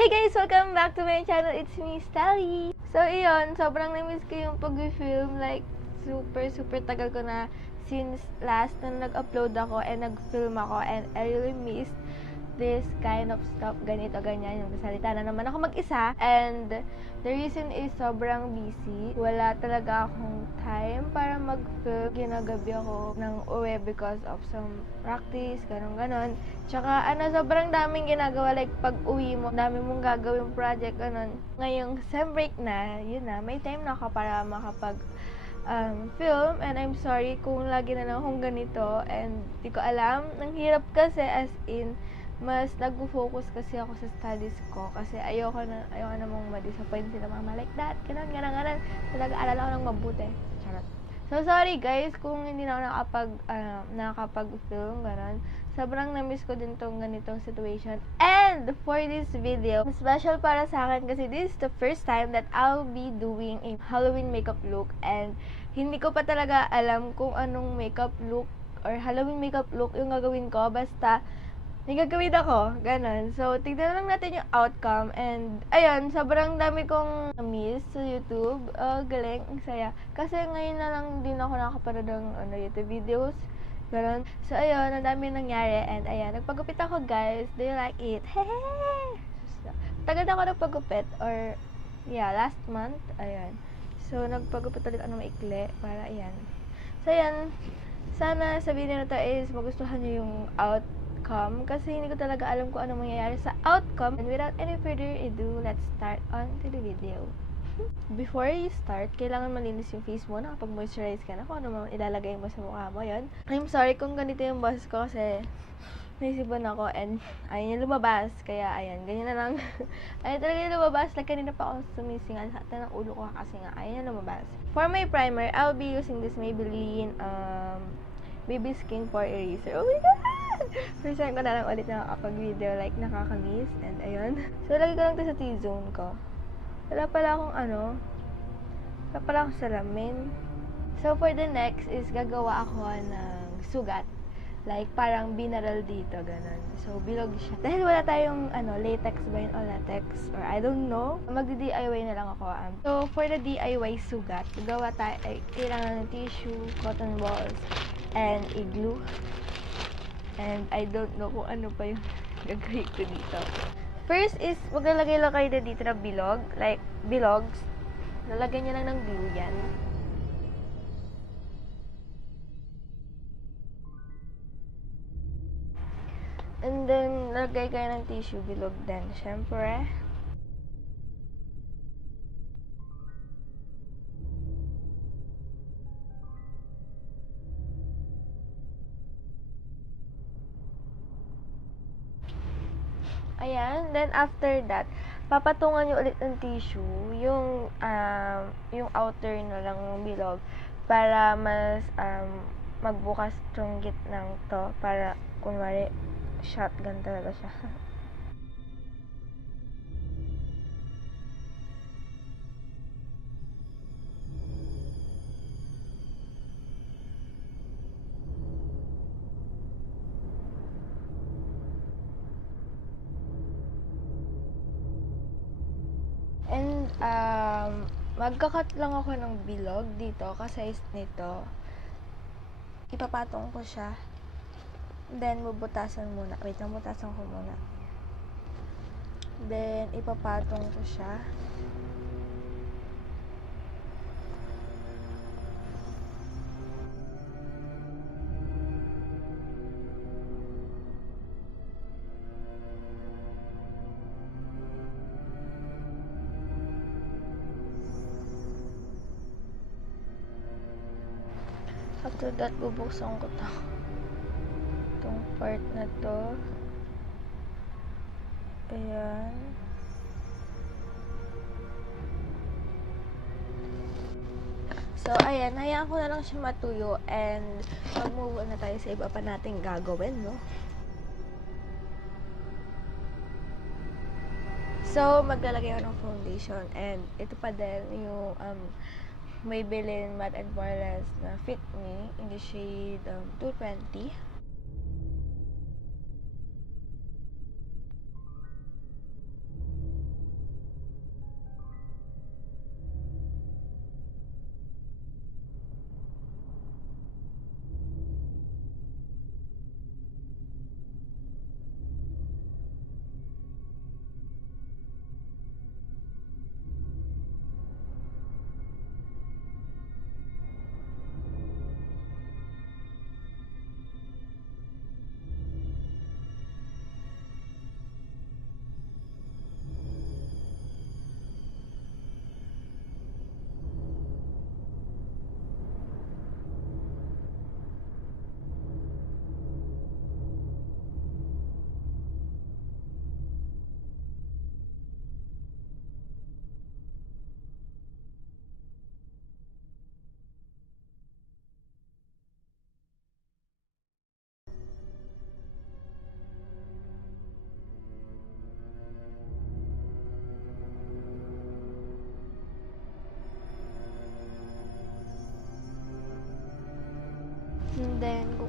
Hey guys! Welcome back to my channel. It's me, Stelly. So, iyon. Sobrang na-miss ko yung pag-film. Like, super tagal ko na since last na nag-upload ako and nag-film ako. And I really missed this kind of stuff. Ganito, ganyan. Yung salita na naman ako mag-isa. And the reason is sobrang busy. Wala talaga akong time para mag-film. Ginagabi ako ng uwi because of some practice, ganon. Tsaka, sobrang daming ginagawa. Like, pag uwi mo, dami mong gagawin project, ganon. Ngayong sem break na, yun na, may time na ako para makapag film. And I'm sorry kung lagi na lang akong ganito. And di ko alam. Nang hirap kasi, as in, mas nag-focus kasi ako sa studies ko kasi ayoko namang ma-disappoint sila mama like that, ganon. So, nag-aalala ko ng mabuti. Charot. So, sorry guys kung hindi na ako nakapag-film, ganon. Sobrang na-miss ko din tong ganitong situation. And for this video, special para sa akin kasi this is the first time that I'll be doing a Halloween makeup look. And hindi ko pa talaga alam kung anong makeup look or Halloween makeup look yung gagawin ko. Basta may gagawin ako, ganon. So, tignan lang natin yung outcome. And, ayun, sobrang dami kong miss sa YouTube. Galing, ang saya. Kasi ngayon na lang din ako nakapanood ng YouTube videos. Ganon. So, ayun, ang dami nangyari. And, ayan, nagpagupit ako, guys. Do you like it? Hehehe! Tagal na ako nagpagupit. Or, yeah, last month. Ayan. So, nagpagupit ulit ako ng maikli. Para, ayan. So, ayan. Sana sa video na to is magustuhan nyo yung outcome kasi hindi ko talaga alam kung ano mangyayari sa outcome. And without any further ado, let's start on to the video. Before you start, kailangan malinis yung face mo. Nakapag-moisturize ka na kung ano ilalagay mo sa mukha mo. Yun. I'm sorry kung ganito yung boses ko kasi naisipan ako and ayun yung lumabas. Kaya ayan, ganyan na lang. Ayun talaga yung lumabas. Like kanina pa ako sumisingal sa atin ng ulo ko kasi nga ayun yung lumabas. For my primer, I'll be using this Maybelline Baby Skin Pore Eraser. Oh my god! First time ko na lang ulit nakakapag-video, like nakakamiss. And ayun. So, lagi ko lang ito sa T-zone ko. Wala pala akong salamin. So, for the next is gagawa ako ng sugat. Like, parang binaral dito, ganun. So, bilog siya. Dahil wala tayong, latex ba yun o latex? Or I don't know. Magdi-DIY na lang ako. So, for the DIY sugat, gagawa tayo, kailangan ng tissue, cotton balls, and a glue. And I don't know kung ano pa yung gagawin ko dito. First is, maglalagay lang kayo na dito ng bilog. Like, bilogs. Lalagyan nyo lang ng glue yan. And then, lagay kayo ng tissue, bilog din. Syempre. Ayan. Then, after that, papatungan nyo ulit ng tissue, yung outer na lang ng bilog, para mas, magbukas yung gitnang to, para, kunwari, shotgun talaga siya. And, magkakat lang ako ng bilog dito, ka-size nito. Ipapatong ko siya. Then, bubutasan muna. Wait lang, butasan ko muna. Then, ipapatong ko siya. After that, bubuksan ko to. Itong part na to. Ayan. So, ayan. Hayaan ko na lang siya matuyo. And, mag-move on na tayo sa iba pa natin gagawin, no? So, maglalagay ako ng foundation. And, ito pa din yung, Maybelline Matte and Poreless na Fit Me in the shade 220.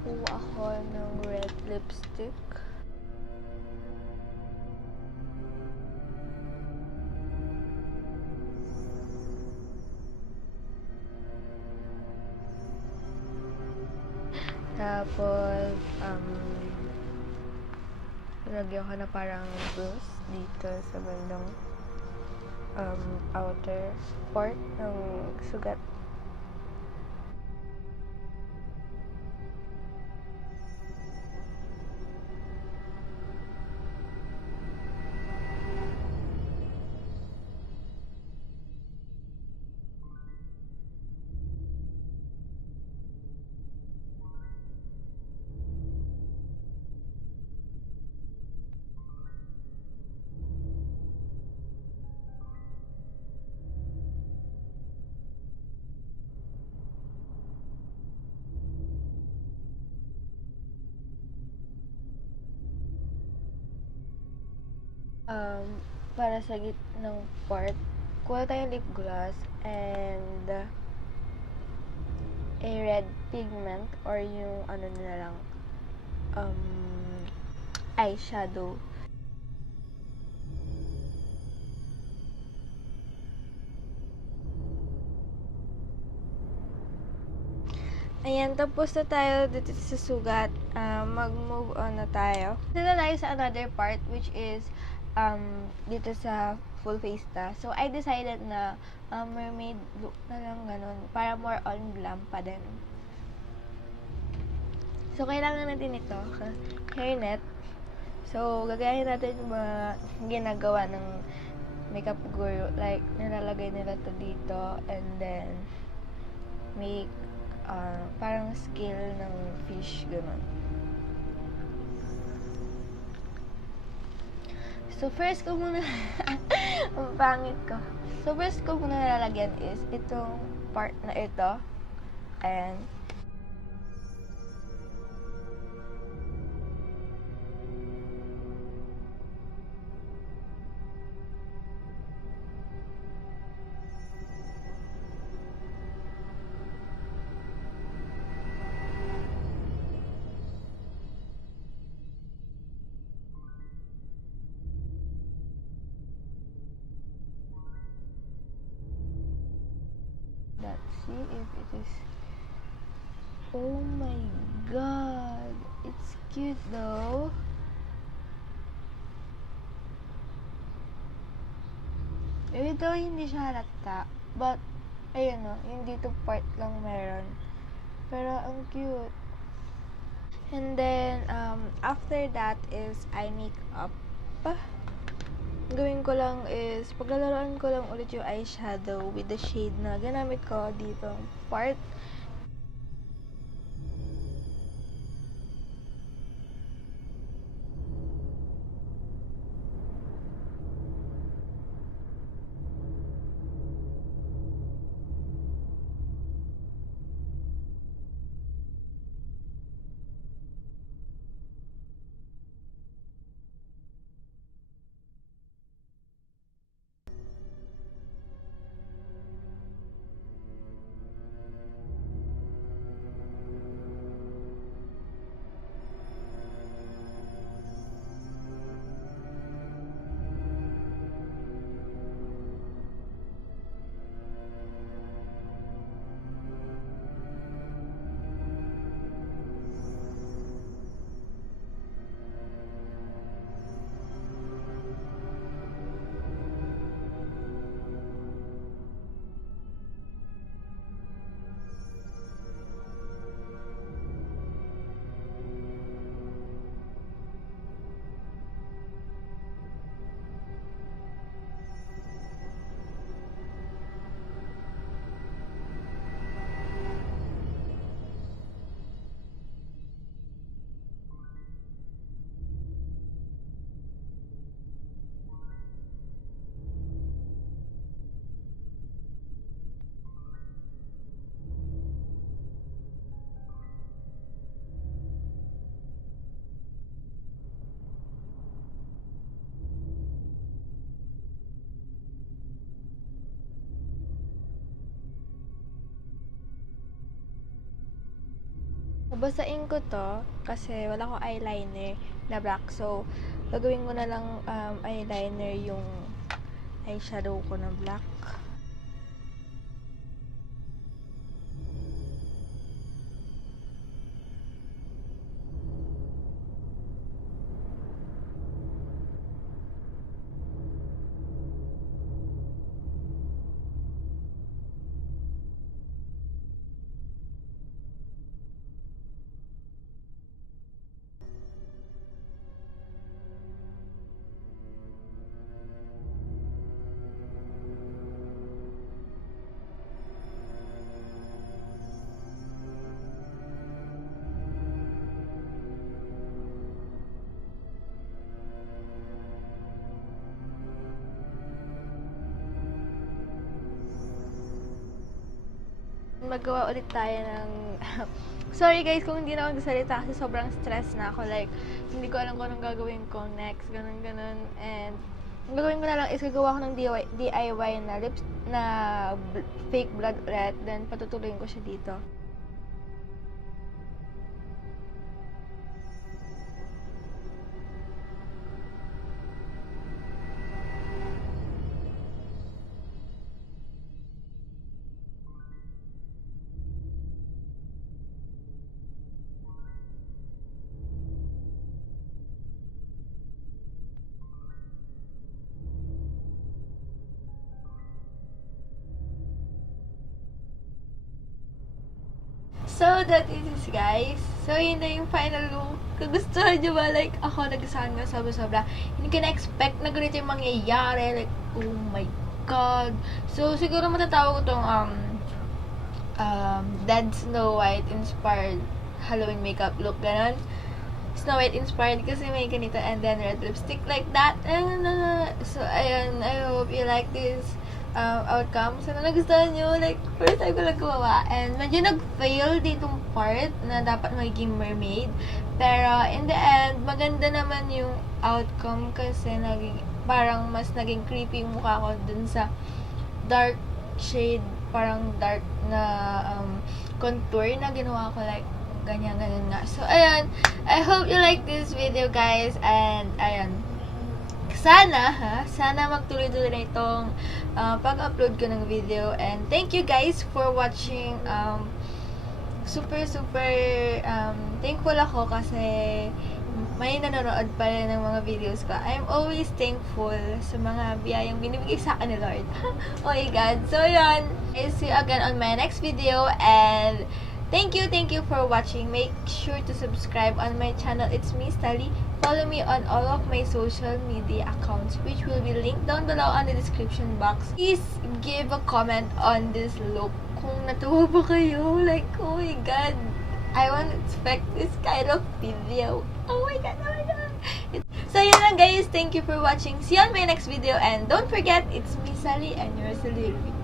kukuha ako ng red lipstick. Tapos, lagyan ko na parang bruise dito sa bandang outer part ng sugat. Para sa gitnang part, kuha tayong lip gloss and a red pigment or yung ano na lang, eyeshadow. Ayan, tapos na tayo dito sa sugat. Mag-move on na tayo. Dito na tayo sa another part, which is dito sa full face na. So, I decided na mermaid look na lang ganun. Para more on glam pa din. So, kailangan natin ito. Hairnet. So, gagayahin natin yung mga ginagawa ng makeup guru. Like, nilalagay nila to dito. And then, make parang scale ng fish, gano'n. So, first ko muna, ang pangit ko. So, first ko muna nalalagyan is itong part na ito. And, let's see if it is. Oh my god! It's cute though. Maybe daw hindi siya halata. But, ayun o, yung dito part lang meron. Pero, ang cute. And then, after that is eye makeup. Gawin ko lang is, paglalaroan ko lang ulit yung eyeshadow with the shade na ginamit ko dito part. babasain ko to kasi wala akong eyeliner na black. So, gagawin ko na lang eyeliner yung eyeshadow ko na black. Magawa ulit tayo ng sorry guys kung hindi na ako nagsalita kasi sobrang stress na ako, like hindi ko alam kung anong gagawin ko next, ganun, and ang gagawin ko na lang is gagawa ko ng DIY na lips na fake blood ulit, then patutuloyin ko siya dito. So, that is it, guys. So, yun na yung final look. Kagustuhan nyo ba? Like, ako nagasahan nga sobra-sobra. Hindi ko na-expect na ganito yung mangyayari. Like, oh my God. So, siguro matatawag ko tong Dead Snow White inspired Halloween makeup look. Ganon. Snow White inspired kasi may ganito and then red lipstick like that. So, ayun. I hope you like this outcome. Sana nagustuhan nyo. Like, first time ko lang gumawa. And medyo nag-fail ditong part na dapat magiging mermaid. Pero, in the end, maganda naman yung outcome kasi parang mas naging creepy yung mukha ko dun sa dark shade, parang dark na contour na ginawa ko. Like, ganyan nga. So, ayan. I hope you like this video, guys. And, ayan. Sana magtuloy-tuloy na itong pag-upload ko ng video. And thank you guys for watching. Super thankful ako kasi may nanonood pa rin ng mga videos ko. I'm always thankful sa mga biyayang binibigay sa akin ni Lord. Oh my God. So yun. I'll see you again on my next video. And thank you for watching. Make sure to subscribe on my channel. It's me, Stelly. Follow me on all of my social media accounts, which will be linked down below on the description box. Please give a comment on this look. Kung natuwa ba kayo, like, oh my God, I won't expect this kind of video. Oh my God. So yun lang guys, thank you for watching. See you on my next video, and don't forget, it's me, Sally, and you're a celebrity.